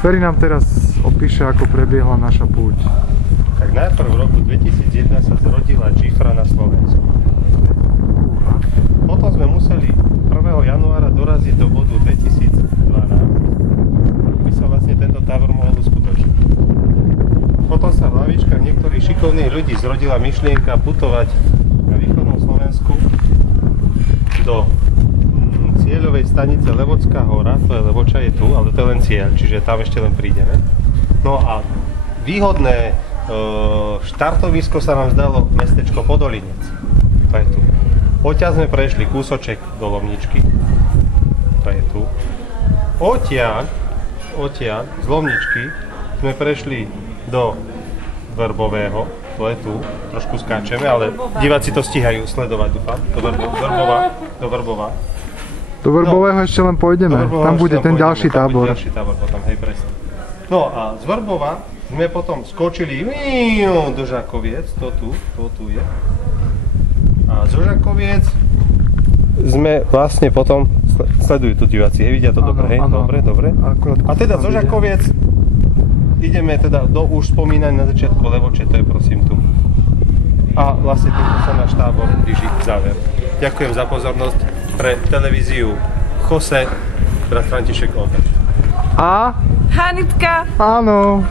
Feri nám teraz opíše, ako prebiehla naša púť. Tak najprv v roku 2001 sa zrodila Džifra na Slovensku. Potom sme museli 1. januára doraziť do bodu 2012, aby sa vlastne tento tábor mohol uskutočniť. Potom sa v hlavičkách niektorých šikovných ľudí zrodila myšlienka putovať na východnom Slovensku do cieľovej stanice Levočská hora, to je Levoča je tu, ale to je len cieľ, čiže tam ešte len prídeme. No a výhodné štartovisko sa nám zdalo mestečko Podolinec, to je tu. Odtiaľ sme prešli kúsoček do Lomničky, to je tu. Odtiaľ z Lomničky sme prešli do Vrbového, to je tu, trošku skáčeme, ale diváci to stíhajú sledovať, dúfam, do Vrbova. Do Vrbového ešte len pôjdeme, tam bude ten ďalší tábor. Ďalší tábor potom, hej, presne. No a z Vrbova sme potom skočili do Žakoviec, to tu je. A zo Žakoviec sme vlastne potom, sledujú tu diváci, hej, vidia to dobre, hej, dobre. A teda zo Žakoviec ideme teda do už spomínané na začiatku Levoče, to je prosím tu. A vlastne týmto sa náš tábor blíži k záveru. Ďakujem za pozornosť pre televíziu Jose, brat František Olga. A? Hanitka! Áno.